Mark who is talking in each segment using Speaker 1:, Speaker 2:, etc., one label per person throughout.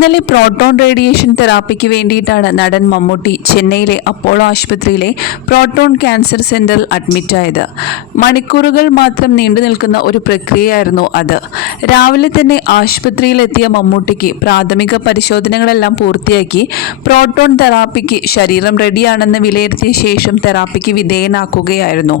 Speaker 1: ഇന്നലെ proton radiation തെറാപ്പിക്ക് വേണ്ടിയിട്ടാണ് നടൻ മമ്മൂട്ടി ചെന്നൈയിലെ അപ്പോളോ ആശുപത്രിയിലെ പ്രോട്ടോൺ ക്യാൻസർ സെന്ററിൽ അഡ്മിറ്റായത്. മണിക്കൂറുകൾ മാത്രം നീണ്ടു നിൽക്കുന്ന ഒരു പ്രക്രിയയായിരുന്നു അത്. രാവിലെ തന്നെ ആശുപത്രിയിലെത്തിയ മമ്മൂട്ടിക്ക് പ്രാഥമിക പരിശോധനകളെല്ലാം പൂർത്തിയാക്കി പ്രോട്ടോൺ തെറാപ്പിക്ക് ശരീരം റെഡിയാണെന്ന് വിലയിരുത്തിയ ശേഷം തെറാപ്പിക്ക് വിധേയനാക്കുകയായിരുന്നു.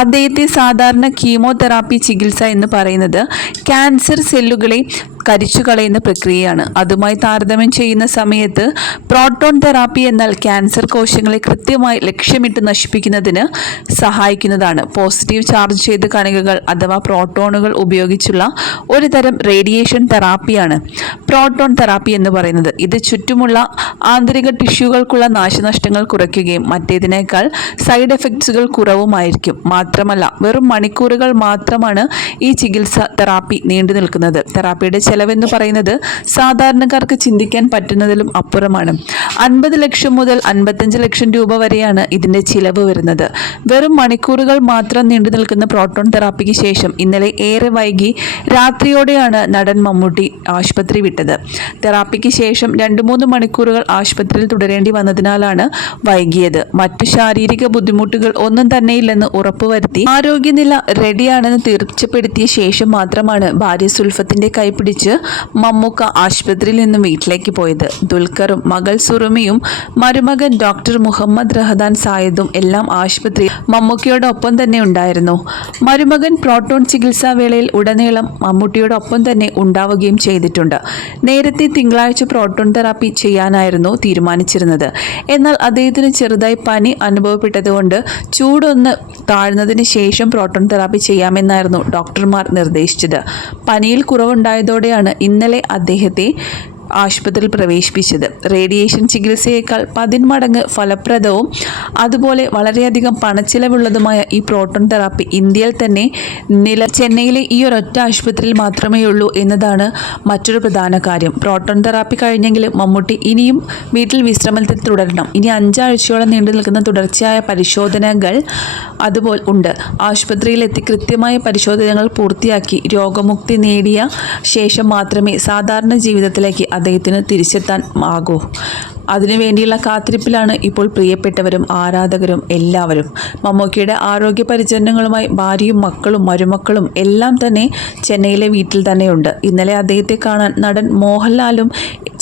Speaker 1: അദ്ദേഹത്തെ സാധാരണ കീമോതെറാപ്പി ചികിത്സ എന്ന് പറയുന്നത് ക്യാൻസർ സെല്ലുകളെ കരിച്ചു കളയുന്ന പ്രക്രിയയാണ്. അതുമായി താരതമ്യം ചെയ്യുന്ന സമയത്ത് പ്രോട്ടോൺ തെറാപ്പി എന്നാൽ ക്യാൻസർ കോശങ്ങളെ കൃത്യമായി ലക്ഷ്യമിട്ട് നശിപ്പിക്കുന്നതിന് സഹായിക്കുന്നതാണ്. പോസിറ്റീവ് ചാർജ് ചെയ്ത കണികകൾ അഥവാ പ്രോട്ടോണുകൾ ഉപയോഗിച്ചുള്ള ഒരു തരം റേഡിയേഷൻ തെറാപ്പിയാണ്. പ്രോട്ടോൺ തെറാപ്പി എന്ന് പറയുന്നത്. ഇത് ചുറ്റുമുള്ള ആന്തരിക ടിഷ്യൂകൾക്കുള്ള നാശനഷ്ടങ്ങൾ കുറയ്ക്കുകയും മറ്റേതിനേക്കാൾ സൈഡ് എഫക്ട്സുകൾ കുറവുമായിരിക്കും. മാത്രമല്ല വെറും മണിക്കൂറുകൾ മാത്രമാണ് ഈ ചികിത്സ തെറാപ്പി നീണ്ടു നിൽക്കുന്നത് തെറാപ്പിയുടെ ചെലവെന്ന് പറയുന്നത് സാധാരണക്കാർക്ക് ചിന്തിക്കാൻ പറ്റുന്നതിലും അപ്പുറമാണ്. അൻപത് ലക്ഷം മുതൽ അൻപത്തഞ്ച് ലക്ഷം രൂപ വരെയാണ് ഇതിന്റെ ചിലവ് വരുന്നത്. വെറും മണിക്കൂറുകൾ മാത്രം നീണ്ടു നിൽക്കുന്ന പ്രോട്ടോൺ തെറാപ്പിക്ക് ശേഷം ഇന്നലെ ഏറെ വൈകി രാത്രിയോടെയാണ് നടൻ മമ്മൂട്ടി ആശുപത്രി വിട്ടത്. തെറാപ്പിക്ക് ശേഷം രണ്ട് മൂന്ന് മണിക്കൂറുകൾ ആശുപത്രിയിൽ തുടരേണ്ടി വന്നതിനാലാണ് വൈകിയത്. മറ്റു ശാരീരിക ബുദ്ധിമുട്ടുകൾ ഒന്നും തന്നെയില്ലെന്ന് ഉറപ്പുവരുത്തി ആരോഗ്യനില റെഡിയാണെന്ന് തീർച്ചപ്പെടുത്തിയ ശേഷം മാത്രമാണ് ഭാര്യ സുൽഫത്തിന്റെ കൈപിടിച്ച് മമ്മൂക്ക ആശുപത്രിയിൽ നിന്നും വീട്ടിലേക്ക് പോയത്. ദുൽഖറും മകൾ സുറുമിയും മരുമകൻ ഡോക്ടർ മുഹമ്മദ് റഹദാൻ സായദും എല്ലാം ആശുപത്രി മമ്മൂക്കയോടൊപ്പം തന്നെ ഉണ്ടായിരുന്നു. മരുമകൻ പ്രോട്ടോൺ ചികിത്സാ വേളയിൽ ഉടനീളം മമ്മൂട്ടിയോടൊപ്പം തന്നെ ഉണ്ടാവുകയും ചെയ്തിട്ടുണ്ട്. നേരത്തെ തിങ്കളാഴ്ച പ്രോട്ടോൺ തെറാപ്പി ചെയ്യാനായിരുന്നു തീരുമാനിച്ചിരുന്നത്. എന്നാൽ അദ്ദേഹത്തിന് ചെറുതായി പനി അനുഭവപ്പെട്ടതുകൊണ്ട് ചൂടൊന്ന് താഴ്ന്നതിന് ശേഷം പ്രോട്ടോൺ തെറാപ്പി ചെയ്യാമെന്നായിരുന്നു ഡോക്ടർമാർ നിർദ്ദേശിച്ചത്. പനിയിൽ ഇന്നലെ അദ്ദേഹത്തെ ആശുപത്രിയിൽ പ്രവേശിപ്പിച്ചത്. റേഡിയേഷൻ ചികിത്സയേക്കാൾ പതിന്മടങ്ങ് ഫലപ്രദവും അതുപോലെ വളരെയധികം പണച്ചിലവുള്ളതുമായ ഈ പ്രോട്ടോൺ തെറാപ്പി ഇന്ത്യയിൽ തന്നെ നില ചെന്നൈയിലെ ഈ ഒരൊറ്റ ആശുപത്രിയിൽ മാത്രമേ ഉള്ളൂ എന്നതാണ് മറ്റൊരു പ്രധാന കാര്യം. പ്രോട്ടോൺ തെറാപ്പി കഴിഞ്ഞെങ്കിൽ മമ്മൂട്ടി ഇനിയും വീട്ടിൽ വിശ്രമത്തിൽ തുടരണം. ഇനി അഞ്ചാഴ്ചയോളം നീണ്ടു നിൽക്കുന്ന തുടർച്ചയായ പരിശോധനകൾ അതുപോലെ ഉണ്ട്. ആശുപത്രിയിലെത്തി കൃത്യമായ പരിശോധനകൾ പൂർത്തിയാക്കി രോഗമുക്തി നേടിയ ശേഷം മാത്രമേ സാധാരണ ജീവിതത്തിലേക്ക് അദ്ദേഹത്തിന് തിരിച്ചെത്താൻ ആകൂ. അതിനുവേണ്ടിയുള്ള കാത്തിരിപ്പിലാണ് ഇപ്പോൾ പ്രിയപ്പെട്ടവരും ആരാധകരും എല്ലാവരും. മമ്മൂക്കിയുടെ ആരോഗ്യ പരിചരണങ്ങളുമായി ഭാര്യയും മക്കളും മരുമക്കളും എല്ലാം തന്നെ ചെന്നൈയിലെ വീട്ടിൽ തന്നെയുണ്ട്. ഇന്നലെ അദ്ദേഹത്തെ കാണാൻ നടൻ മോഹൻലാലും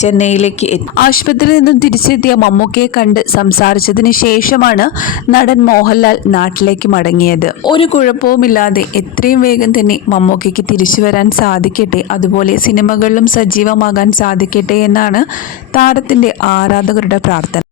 Speaker 1: ചെന്നൈയിലേക്ക് എത്തി. ആശുപത്രിയിൽ നിന്നും തിരിച്ചെത്തിയ മമ്മൂക്കയെ കണ്ട് സംസാരിച്ചതിന് ശേഷമാണ് നടൻ മോഹൻലാൽ നാട്ടിലേക്ക് മടങ്ങിയത്. ഒരു കുഴപ്പവുമില്ലാതെ എത്രയും വേഗം തന്നെ മമ്മൂക്കയ്ക്ക് തിരിച്ചു വരാൻ സാധിക്കട്ടെ അതുപോലെ സിനിമകളിലും സജീവമാകാൻ സാധിക്കട്ടെ എന്നാണ് താരത്തിന്റെ ആരാധകരുടെ പ്രാർത്ഥന.